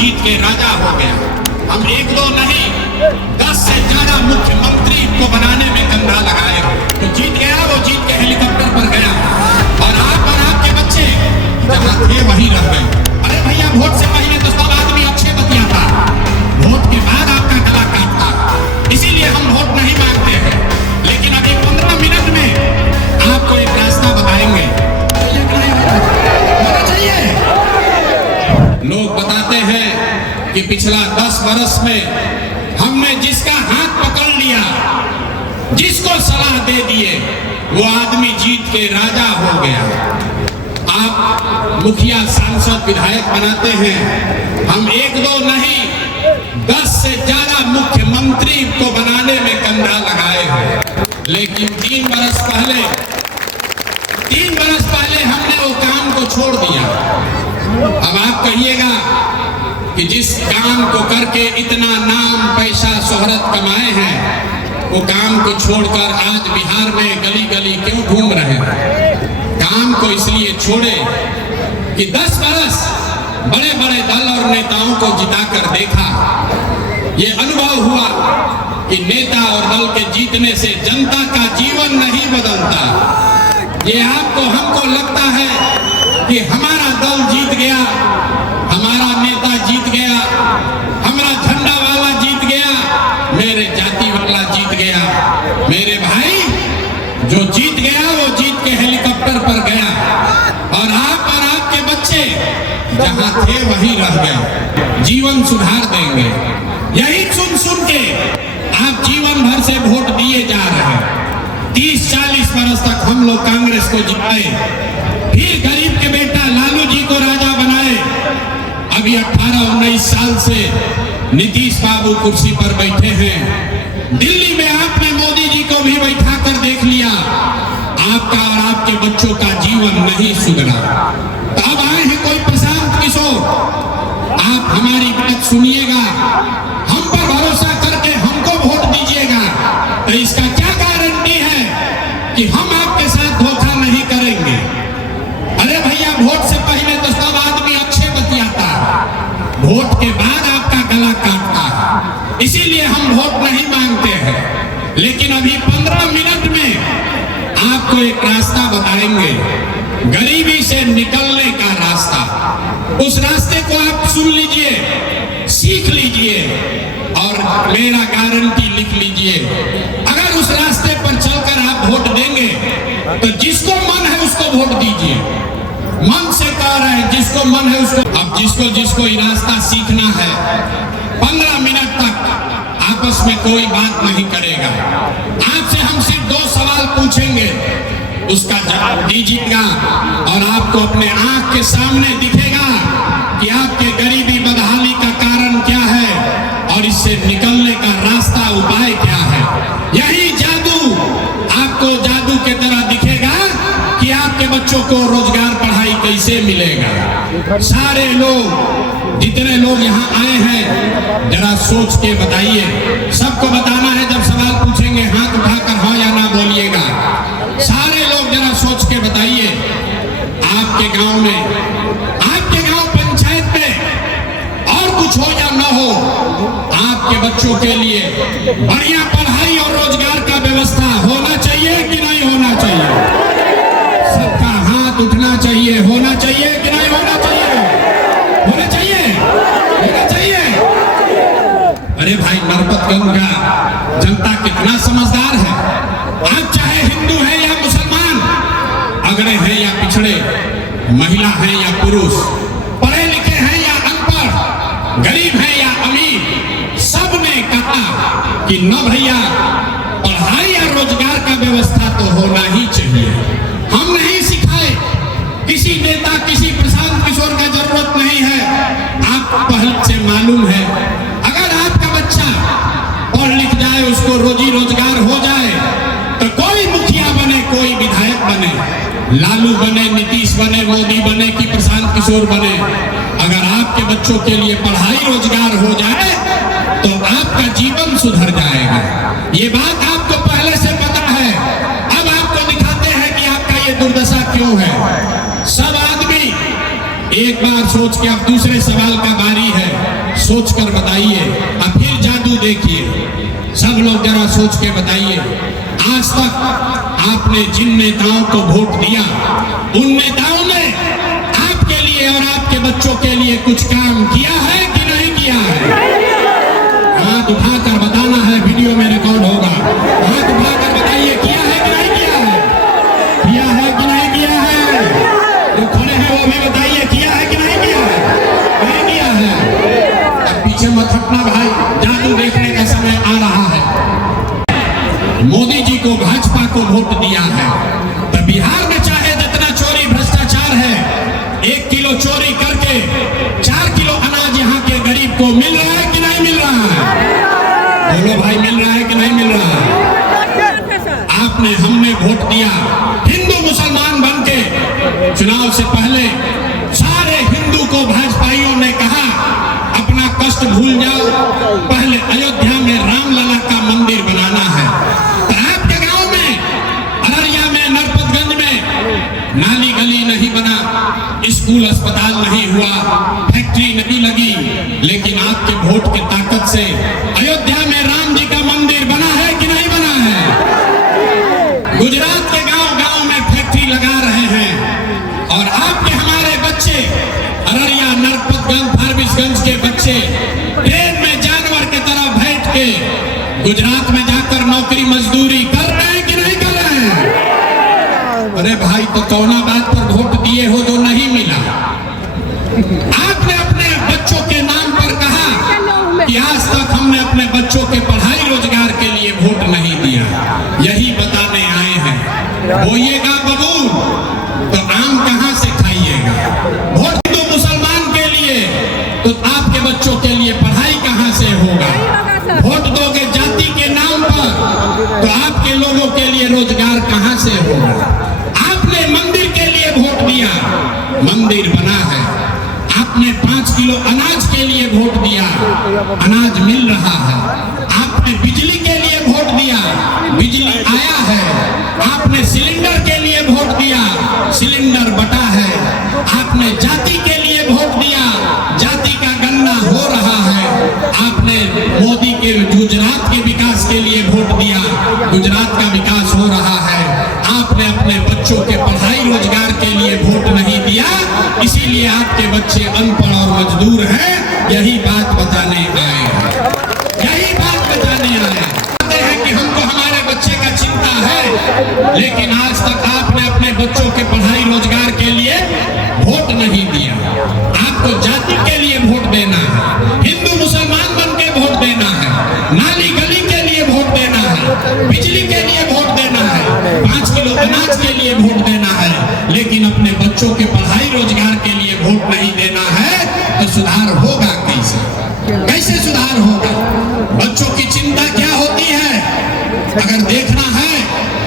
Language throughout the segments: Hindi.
जीत के राजा हो गया। हम एक दो नहीं 10 से ज्यादा मुख्यमंत्री को बनाने में कंधा लगाए। तो जीत गया, वो जीत के हेलीकॉप्टर पर गया और आप और आपके बच्चे जहाँ थे वहीं रह गए। अरे भैया, वोट से पहले तो सब आदमी अच्छे बतियाता, वोट के बाद आपका गला काटता। इसीलिए हम वोट नहीं मांगते हैं। लेकिन अभी 15 मिनट में आपको एक रास्ता बताएंगे। होना चाहिए। लोग बताते हैं कि पिछला 10 वर्ष में हमने जिसका हाथ पकड़ लिया, जिसको सलाह दे दिए, वो आदमी जीत के राजा हो गया। आप मुखिया, सांसद, विधायक बनाते हैं, हम एक दो नहीं 10 से ज्यादा मुख्यमंत्री को बनाने में कंधा लगाए हैं। लेकिन 3 बरस पहले हमने वो काम को छोड़ दिया। अब आप कहिएगा कि जिस काम को करके इतना नाम, पैसा, शोहरत कमाए हैं, वो काम को छोड़कर आज बिहार में गली गली क्यों घूम रहे हैं? काम को इसलिए छोड़े कि 10 बरस बड़े बड़े दल और नेताओं को जिताकर देखा, ये अनुभव हुआ कि नेता और दल के जीतने से जनता का जीवन नहीं बदलता। ये आपको हमको लगता है कि हमारा दल जीत गया, हमारा नेता जीत गया, हमारा झंडा वाला जीत गया, मेरे जाति वाला जीत गया। मेरे भाई, जो जीत गया वो जीत के हेलीकॉप्टर पर गया और आप और आपके बच्चे जहां थे वहीं रह गए। जीवन सुधार देंगे, यही सुन सुन के आप जीवन भर से वोट दिए जा रहे हैं। 30-40 वर्ष तक हम लोग कांग्रेस को जिताए, फिर गरीब के बेटा लालू जी को राजा बनाए। अभी 18-19 साल से नीतीश बाबू कुर्सी पर बैठे हैं। दिल्ली में आपने मोदी जी को भी बैठा कर देख लिया, आपका और आपके बच्चों का जीवन नहीं सुधरा। तो अब आए हैं कोई प्रशांत किशोर, आप हमारी बात सुनिएगा, हम पर भरोसा करके हमको वोट दीजिएगा। तो इसका क्या गारंटी है कि हम आपके साथ धोखा नहीं करेंगे? अरे भैया, वोट से पहले तो सब आदमी अच्छे बतियाता, वोट के बाद आपका गला काटता है। इसीलिए हम वोट नहीं मांगते हैं। लेकिन अभी 15 मिनट में आपको एक रास्ता बताएंगे, गरीबी से निकलने का रास्ता। उस रास्ते को आप सुन लीजिए, सीख लीजिए और मेरा गारंटी लिख लीजिए। अगर उस रास्ते पर चलकर आप वोट देंगे तो जिसको मन है उसको वोट दीजिए। मन से कह रहे हैं, जिसको मन है उसको। अब जिसको ये रास्ता सीखना है, 15 मिनट तक आपस में कोई बात नहीं करेगा। आपसे हम सिर्फ 2 सवाल पूछेंगे, उसका जवाब दीजिएगा और आपको अपने आंख के सामने दिखेगा कि आपके गरीबी बदहाली का कारण क्या है और इससे निकलने का रास्ता, उपाय क्या है। यही जादू आपको जादू के तरह दिखेगा कि आपके बच्चों को रोजगार, पढ़ाई कैसे मिलेगा। सारे लोग, जितने लोग यहाँ आए हैं, जरा सोच के बताइए। सबको बताना है, जब सवाल पूछेंगे हाथ उठाकर हाँ या ना बोलिएगा। सारे लोग जरा सोच के बताइए, आपके गांव में, आपके गांव पंचायत में और कुछ हो या ना हो, आपके बच्चों के लिए बढ़िया पढ़ाई और रोजगार का व्यवस्था होना चाहिए कि नहीं होना चाहिए? सबका हाथ उठना चाहिए। होना चाहिए कि नहीं होना चाहिए? होना चाहिए, होना चाहिए। अरे भाई, नरपतगंज का जनता कितना समझदार है। आप चाहे हिंदू है या मुसलमान, अगड़े हैं या पिछड़े, महिला है या पुरुष, पढ़े लिखे हैं या अनपढ़, गरीब है या अमीर, सब ने कहा कि न भैया, पढ़ाई या रोजगार का व्यवस्था तो होना ही चाहिए। हम नहीं सिखाए, किसी नेता, किसी प्रशांत किशोर का जरूरत नहीं है। आपको पहले से मालूम है, अगर आपका बच्चा पढ़ लिख जाए, उसको रोजी रोजगार हो जाए, तो कोई मुखिया बने, कोई विधायक बने, लालू बने, नीतीश बने, मोदी बने कि प्रशांत किशोर बने, अगर आपके बच्चों के लिए पढ़ाई रोजगार हो जाए तो आपका जीवन सुधर जाएगा। ये बात आपको पहले से पता है। अब आपको दिखाते हैं कि आपका ये दुर्दशा क्यों है। सब आदमी एक बार सोच के, अब दूसरे सवाल का बारी है, सोच कर बताइए। अब फिर जादू देखिए, सब लोग जरा सोच के बताइए। आज तक आपने जिन नेताओं को वोट दिया, उन नेताओं ने आपके लिए और आपके बच्चों के लिए कुछ काम किया है कि नहीं किया है? हाथ उठाकर बताना है, वीडियो में रिकॉर्ड होगा। हाथ उठाकर बताइए, किया है कि नहीं किया है? किया है कि नहीं किया है? जो खड़े हैं वो भी बताइए, किया है कि नहीं किया है? नहीं किया है। अब पीछे मत हटना भाई, जादू देखने का समय आ रहा है। मोदी जी को, भाजपा को वोट दिया है तो बिहार में चाहे जितना चोरी भ्रष्टाचार है, 1 किलो चोरी करके 4 किलो अनाज यहाँ के गरीब को मिल रहा है कि नहीं मिल रहा है? बोलो भाई, मिल रहा है कि नहीं मिल रहा है? आपने, हमने वोट दिया, हिंदू मुसलमान बन के चुनाव से पहले सारे हिंदू को भाजपाइयों ने कहा अपना कष्ट भूल जाओ, पहले अयोध्या में रामलला का मंदिर बनाना है। तो आपके गांव में, अररिया में, नरपतगंज में नाली गली नहीं बना, स्कूल अस्पताल नहीं हुआ, फैक्ट्री नहीं लगी, लेकिन आपके वोट की ताकत से अयोध्या में राम जी का मंदिर बना है कि नहीं बना है? गुजरात के गांव गांव में फैक्ट्री लगा रहे हैं और आपके, हमारे बच्चे अररिया, नरपतगंज, फारबिसगंज के बच्चे ट्रेन में जानवर के तरह बैठ के गुजरात में जाकर नौकरी मजदूरी कर रहे हैं कि नहीं कर रहे हैं? अरे भाई, तो कौना बात पर वोट दिए हो जो नहीं मिला? आपने अपने बच्चों के नाम पर कहा कि आज तक हमने अपने बच्चों के पढ़ाई रोजगार के लिए वोट नहीं दिया। यही बताने आए हैं। बोइएगा बबूल तो आम कहां से खाइएगा? वोट हिंदू मुसलमान के लिए तो आपके बच्चों के लिए पढ़ाई कहां से होगा? वोट दोगे जाति के नाम पर तो आपके लोगों के लिए रोजगार कहां से होगा? आपने मंदिर के लिए वोट दिया, मंदिर बना है। आपने 5 किलो अनाज के लिए वोट दिया, अनाज मिल रहा है। आपने बिजली के लिए वोट दिया, बिजली आया है। आपने सिलेंडर के लिए वोट दिया, सिलेंडर बटा है। आपने जाति के लिए वोट दिया, जाति का गणना हो रहा है। आपने मोदी के गुजरात के विकास के लिए वोट दिया, गुजरात का विकास हो रहा है। आपने अपने बच्चों के पढ़ाई रोजगार के लिए वोट नहीं दिया, इसीलिए आपके बच्चे अनपढ़ और मजदूर हैं। यही बात बताने आए हैं, यही बात बताने आए हैं कि हमको हमारे बच्चे का चिंता है, लेकिन आज तक आपने अपने बच्चों के पढ़ाई रोजगार के लिए वोट नहीं दिया। आपको जाति के लिए वोट देना है, हिंदू मुसलमान बन के वोट देना है, नाली गली के लिए वोट देना है, बिजली के लिए वोट देना है, 5 किलो अनाज के लिए वोट देना है, लेकिन अपने बच्चों के पढ़ाई रोजगार के लिए वोट नहीं देना है। तो सुधार होगा कैसे? कैसे सुधार होगा? बच्चों की चिंता क्या होती है? अगर देखना है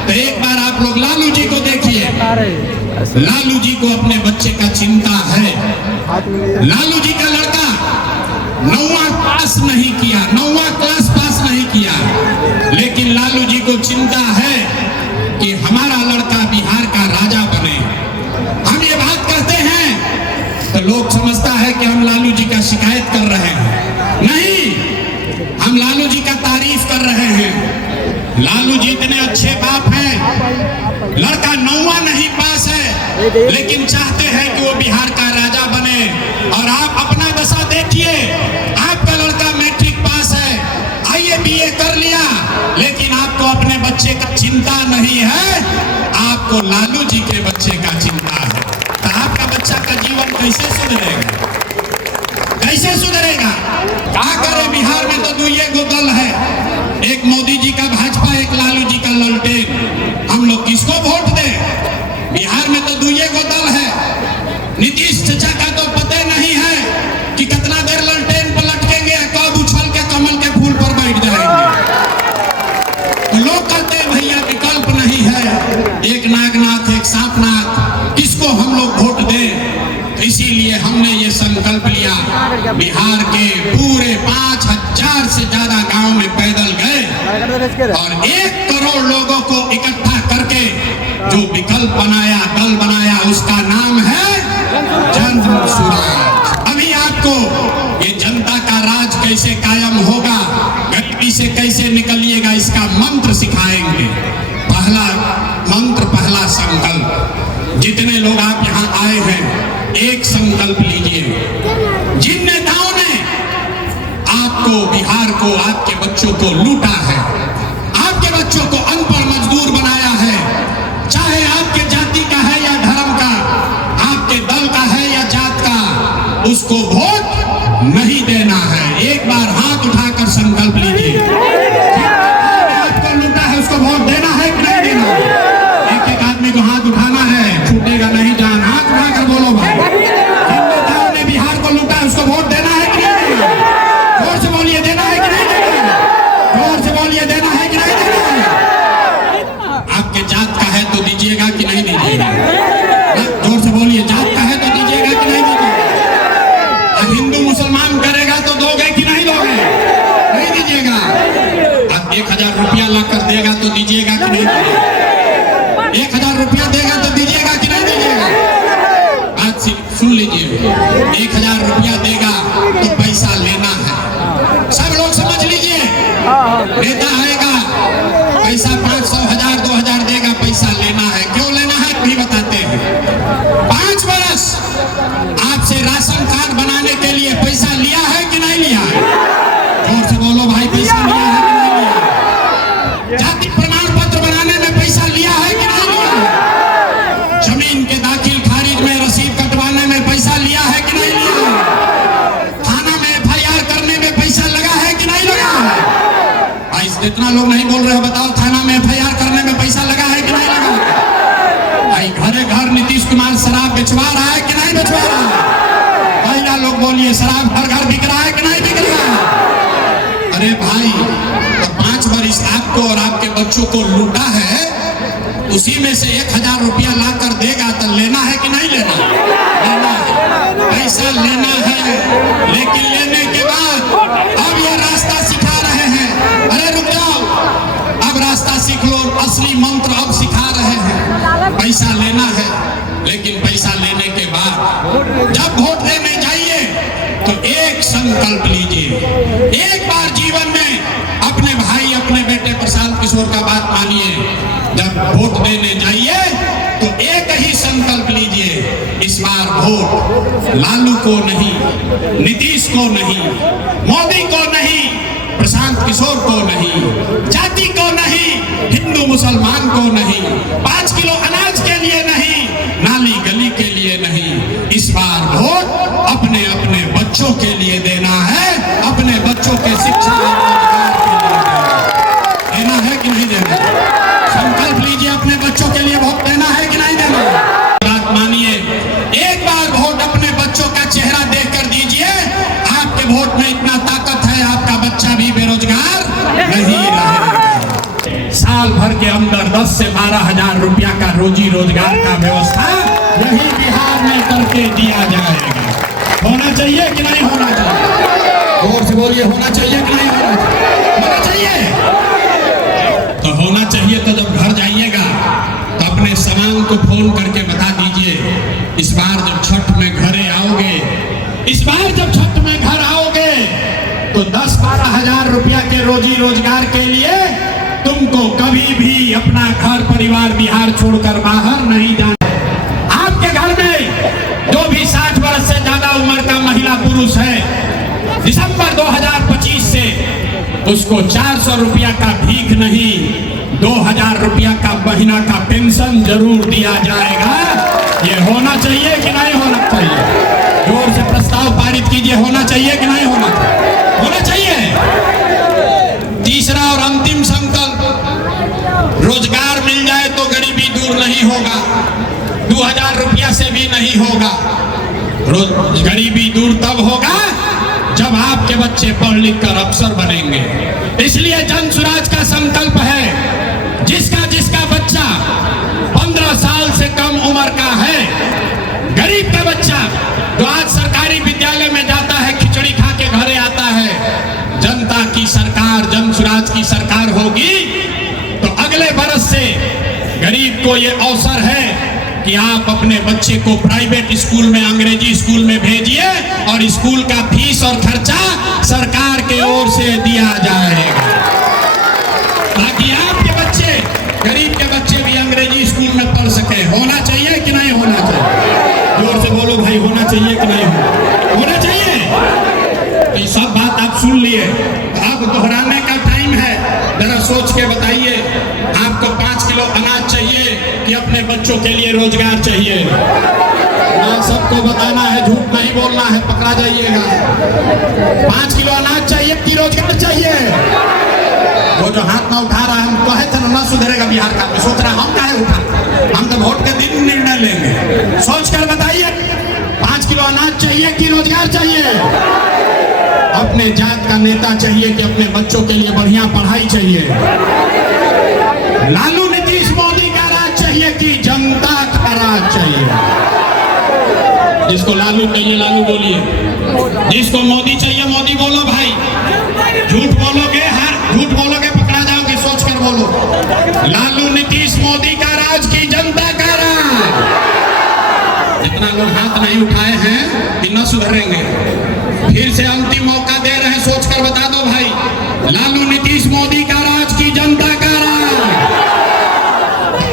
तो एक बार आप लोग लालू जी को देखिए। लालू जी को अपने बच्चे का चिंता है। लालू जी का लड़का 9वां पास नहीं किया, 9वां क्लास पास नहीं किया, लेकिन लालू जी को चिंता है कि हमारा लड़का बिहार का राजा बने। हम ये बात कहते हैं तो लोग समझता है कि हम लालू जी का शिकायत कर रहे हैं। नहीं, हम लालू जी का तारीफ कर रहे हैं। लालू जी इतने अच्छे बाप हैं, लड़का 9वां नहीं पास है, लेकिन चाहते हैं कि वो बिहार का राजा बने। और आप अपना दशा देखिए, आपका लड़का मैट्रिक पास है, आईए बीए कर लिया, लेकिन आपको अपने बच्चे का चिंता नहीं है, आपको लालू जी के बच्चे का चिंता है। तो आपका बच्चा का जीवन कैसे सुधरेगा? कैसे सुधरेगा? क्या करें? बिहार में तो 2 दल है, एक मोदी जी का भाजपा, एक लालू जी का ललटेन। हम लोग किसको वोट दें? बिहार में तो 2 दल है। नीतीश चाचा का तो पता नहीं है कि कितना देर ललटेन पर लटकेंगे, कब उछल के कमल के फूल पर बैठ जाएंगे। तो लोग कहते हैं भैया विकल्प नहीं है, एक नागनाथ एक सांपनाथ, किसको हम लोग वोट दें? इसीलिए हमने ये संकल्प लिया, बिहार के पूरे 5000 से ज्यादा गांव में पैदल गए और 1 करोड़ लोगों को इकट्ठा करके जो विकल्प बनाया, दल बनाया, उसका नाम है जन एक संकल्प लीजिए। जिन नेताओं ने आपको, बिहार को, आपके बच्चों को लूटा है, आपके बच्चों को अनपढ़ मजदूर बनाया है, चाहे आपके जाति का है या धर्म का, आपके दल का है या जात का, उसको वोट नहीं देना है। एक बार हाथ उठाकर संकल्प लीजिए। आपको लूटा है, उसको वोट देना है कि नहीं देना है? एक एक आदमी को हाथ उठाना है, छूटेगा नहीं जान। हाथ उठाकर बोलो भाई, जिन नेताओं ने बिहार को लूटा है उसको वोट देना है कि नहीं देना है? जोर से बोलिए, देना है कि नहीं देना है? जोर से बोलिए, देना है कि नहीं देना है? आपके जात का है तो दीजिएगा कि नहीं दीजिएगा? जोर से बोलिए, जात का है तो दीजिएगा कि नहीं दीजिएगा? अब हिंदू मुसलमान करेगा तो दोगे कि नहीं दोगे? नहीं दीजिएगा। अब 1000 रुपया ला कर देगा तो दीजिएगा कि नहीं दीजिएगा? 1000 रुपया देगा तो दीजिएगा कि नहीं दीजिएगा? बात सुन लीजिए, 1000 रुपया देगा तो पैसा लेना है। सब लोग समझ लीजिए, नेता आएगा, पैसा 500, 1000, 2000 देगा, पैसा लेना है। क्यों लेना है भी बताते हैं। 5 वर्ष आपसे राशन कार्ड बनाने के लिए पैसा लिया है कि नहीं लिया है? जोर से बोलो भाई, पैसा लिया है कि नहीं लिया है? जाति प्रमाण पत्र बनाने में पैसा लिया है कि नहीं लिया है? जमीन के दाखिल खारिज में रसीद कटवाने में पैसा लिया है कि नहीं लिया है? थाना में FIR करने में पैसा लगा है कि नहीं लगा है? इतना लोग नहीं बोल रहे हो, बताओ, थाना में FIR करने में पैसा लगा है कि नहीं लगा? भाई घरे घर नीतीश कुमार शराब बेचवा रहा है कि नहीं बेचवा रहा है? पहला लोग बोलिए, शराब घर घर बिक रहा है कि नहीं बिक रहा है? अरे भाई, तो 5 वर्ष आपको और आपके बच्चों को लूटा है, उसी में से 1000 रुपया ला कर देगा तो लेना है कि नहीं लेना? लेना है, पैसा लेना है। लेकिन लेने के बाद अब ये रास्ता सिखा रहे हैं, अरे रुक जाओ, अब रास्ता सीख लो, असली मंत्र अब सिखा रहे हैं। पैसा लेना है, लेकिन पैसा लेने के बाद जब वोट देने जाइए तो एक संकल्प लीजिए। एक बार जीवन में अपने भाई, अपने बेटे प्रशांत किशोर का बात मानिए। जब वोट देने जाइए तो एक ही संकल्प लीजिए, इस बार वोट लालू को नहीं, नीतीश को नहीं, मोदी को नहीं, प्रशांत किशोर को नहीं, जाति को नहीं, हिंदू मुसलमान को नहीं, 5 किलो अनाज के लिए नहीं, नाली गली के लिए नहीं। इस बार वोट अपने अपने बच्चों के लिए देना है, अपने बच्चों के शिक्षा और रोजगार के लिए देना है कि नहीं देना? संकल्प लीजिए, अपने बच्चों के लिए वोट देना है कि नहीं देना? बात मानिए, एक बार वोट अपने बच्चों का चेहरा देखकर दीजिए। आपके वोट में इतना ताकत है, आपका बच्चा भी बेरोजगार नहीं रहेगा। साल भर के अंदर 10 से 12 हजार रुपया का रोजी रोजगार का व्यवस्था यही बिहार में करके दिया जाएगा। होना चाहिए कि नहीं होना चाहिए? जोर से बोलिए, होना चाहिए कि नहीं होना चाहिए? होना चाहिए तो होना चाहिए। तो जब घर जाइएगा तो अपने सामान को फोन करके बता दीजिए। इस बार जब छठ में घरे आओगे, इस बार जब छठ में घर आओगे तो 10-12 हजार रुपया के रोजी रोजगार के लिए तुमको कभी भी अपना घर परिवार बिहार छोड़कर बाहर नहीं जाना। आपके घर में जो भी 60 वर्ष से ज्यादा उम्र का महिला पुरुष है, दिसंबर 2025 से उसको 400 रुपया का भीख नहीं, 2000 रुपया का महीना का पेंशन जरूर दिया जाएगा। ये होना चाहिए कि नहीं होना चाहिए? जोर से प्रस्ताव पारित कीजिए, होना चाहिए कि नहीं होना चाहिए? होना चाहिए। तीसरा और अंतिम संकल्प, रोजगार मिल जाए तो गरीबी दूर नहीं होगा, 2000 रुपया से भी नहीं होगा। गरीबी दूर तब होगा जब आपके बच्चे पढ़ लिख कर अफसर बनेंगे। इसलिए जन स्वराज का संकल्प है, जिसका जिसका बच्चा 15 साल से कम उम्र का है, गरीब का बच्चा जो आज सरकारी विद्यालय में जाता है, खिचड़ी खा के घरे आता है, जनता की सरकार, जन स्वराज की सरकार होगी तो अगले बरस से गरीब को ये अवसर है कि आप अपने बच्चे को प्राइवेट स्कूल में, अंग्रेजी स्कूल में भेजिए और स्कूल का फीस और खर्चा सरकार के ओर से दिया जाएगा, ताकि आपके बच्चे, गरीब के बच्चे भी अंग्रेजी स्कूल में पढ़ सके। होना चाहिए कि नहीं होना चाहिए? जोर से बोलो भाई, होना चाहिए होना चाहिए। तो ये सब बात आप सुन लिए, अब दोहराने का टाइम है। जरा सोच के बताइए, आपको 5 किलो अनाज चाहिए कि अपने बच्चों के लिए रोजगार चाहिए? ना सबको बताना है, झूठ नहीं बोलना है, पकड़ा जाइएगा। 5 किलो अनाज चाहिए कि रोजगार चाहिए? वो जो हाथ में उठा रहा है, हम कहे थे ना सुधरेगा बिहार का, सोच रहा हम काहे उठा, हम तो वोट के दिन निर्णय लेंगे। सोच कर बताइए, 5 किलो अनाज चाहिए कि रोजगार चाहिए? अपने जात का नेता चाहिए कि अपने बच्चों के लिए बढ़िया पढ़ाई चाहिए? लालू नीतीश मोदी का राज चाहिए कि जनता का राज चाहिए? जिसको लालू चाहिए लालू बोलिए, जिसको मोदी चाहिए मोदी बोलो भाई। झूठ बोलोगे, हर झूठ बोलोगे पकड़ा जाओगे, सोच कर बोलो। लालू नीतीश मोदी का राज की जनता का राज? जितना लोग हाथ नहीं उठाए हैं कि न सुधरेंगे, फिर से अंतिम मौका दे रहे हैं, सोच कर बता दो भाई। लालू नीतीश मोदी का राज की जनता का राज?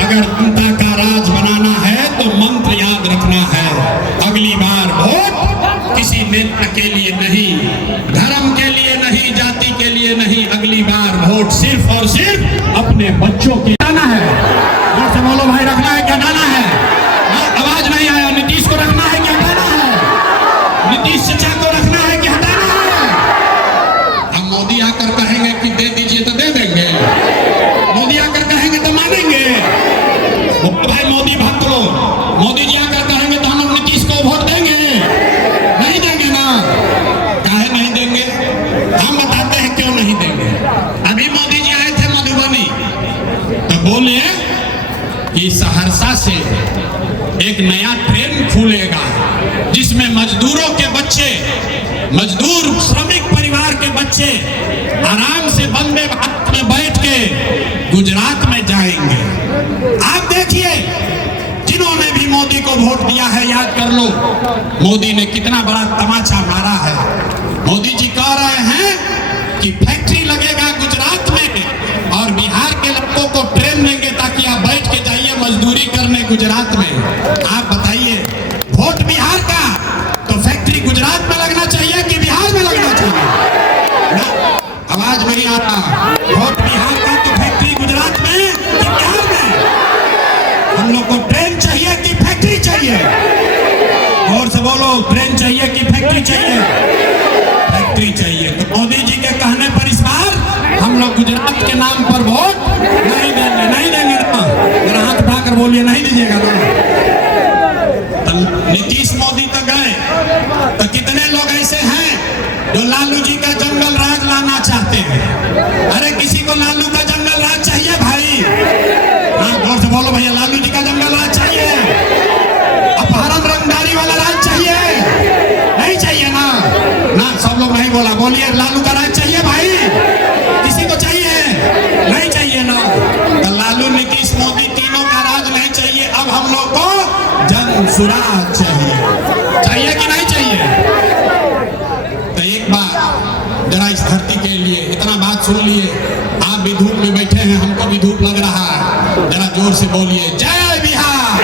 अगर जनता का राज बनाना है तो मंत्र याद रखना है, अगली बार वोट किसी नेता के लिए नहीं, धर्म के लिए नहीं, जाति के लिए नहीं, अगली बार वोट सिर्फ और सिर्फ अपने बच्चों के डालना है। जोर से बोलो भाई, रखना है क्या डालना है? आवाज नहीं आया। नीतीश को रखना है क्या हटाना है? नीतीश चाचा को रखना है कि हटाना है? अब मोदी आकर कहेंगे कि दे दीजिए तो दे देंगे, मोदी आकर कहेंगे तो मानेंगे? भाई मोदी भक्त लोग, मोदी जी आकर कहेंगे तो हम नीतीश को वोट देंगे? नहीं देंगे ना। काहे नहीं देंगे? हम बताते हैं क्यों नहीं देंगे। अभी मोदी जी आए थे मधुबनी तो बोले कि सहरसा से एक नया ट्रेन खुलेगा जिसमें मजदूरों के बच्चे, मजदूर श्रमिक परिवार के बच्चे आराम से वंदे भारत में बैठ के गुजरात में जाएंगे। आप देखिए, जिन्होंने भी मोदी को वोट दिया है, याद कर लो मोदी ने कितना बड़ा तमाचा मारा है। मोदी जी कह रहे हैं कि फैक्ट्री लगेगा गुजरात में और बिहार के लोगों को ट्रेन देंगे ताकि आप बैठ के जाइए मजदूरी करने गुजरात में। आप बताइए, वोट बिहार का तो फैक्ट्री गुजरात में लगना चाहिए कि बिहार में लगना चाहिए? आवाज नहीं आता। वोट बिहार का तो फैक्ट्री गुजरात में कि बिहार में? हम लोग को ट्रेन चाहिए कि फैक्ट्री चाहिए? और से बोलो, ट्रेन चाहिए कि फैक्ट्री चाहिए? फैक्ट्री चाहिए। तो मोदी जी के कहने पर इस बार हम लोग गुजरात के नाम पर वोट नहीं देंगे, नहीं देंगे ना। जरा हाथ उठाकर बोलिए, नहीं दीजिएगा ना। तो नीतीश मोदी तो गए, तो कितने लोग ऐसे हैं जो लालू जी का जंगल राज लाना चाहते हैं? अरे किसी को लालू का जंगल राज चाहिए भाई? हाँ, जोर से बोलो भैया, लालू जी का जंगल राज चाहिए? अपहरण रंगदारी वाला राज चाहिए? नहीं चाहिए ना। ना, सब लोग नहीं बोला। बोलिए, लालू का राज चाहिए भाई? किसी को चाहिए? नहीं चाहिए ना। तो लालू नीतीश मोदी तीनों का राज नहीं चाहिए। अब हम लोग को जन सुराज चाहिए। चाहिए कि नहीं चाहिए? तो एक बार जरा इस धरती के लिए इतना बात सुन लिए। आप भी धूप में बैठे हैं, हमको भी धूप लग रहा है, जरा जोर से बोलिए, जय बिहार।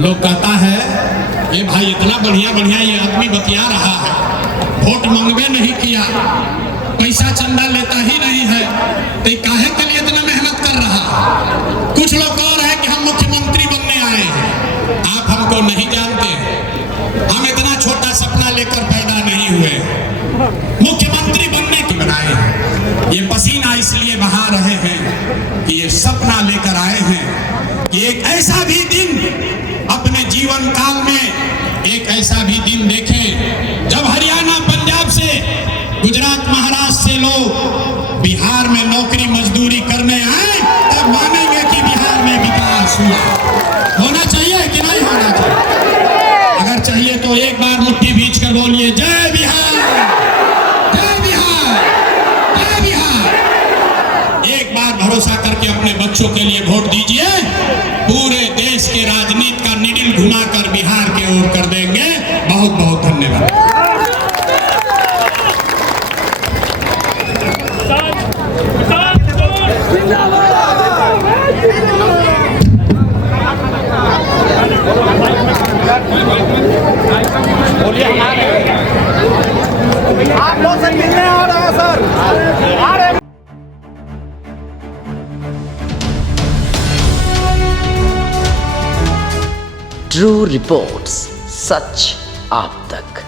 लोग कहता है ये भाई इतना बढ़िया बढ़िया ये आदमी बतिया रहा है, वोट मांगबे नहीं किया, पैसा चंदा लेता ही नहीं है, तो काहे के लिए इतना मेहनत कर रहा? कुछ लोग कह रहे हैं कि हम मुख्यमंत्री बनने आए हैं। आप हमको नहीं जानते, हम इतना छोटा सपना लेकर पैदा नहीं हुए। मुख्यमंत्री बनने की बनाए हैं। ये पसीना इसलिए बहा रहे हैं कि ये सपना लेकर आए हैं कि एक ऐसा भी दिन अपने जीवन काल में, एक ऐसा भी दिन देखें जब हरियाणा पंजाब से, गुजरात महाराष्ट्र से लोग बिहार में नौकरी मजदूरी करने आए, तब मानेंगे कि बिहार में विकास हुआ। होना चाहिए कि नहीं होना चाहिए? अगर चाहिए तो एक बार मुट्ठी भींच कर बोलिए, जय बिहार, जय बिहार, जय बिहार। एक बार भरोसा करके अपने बच्चों के लिए वोट दीजिए। पूरे देश के राजनीति का निडिल घुमाकर बिहार के ओर कर देंगे। बहुत बहुत धन्यवाद। जिंदाबाद। आप लोग से मिलने आ रहे हैं सर, आ रहे हैं। ट्रू रिपोर्ट्स, सच आप तक।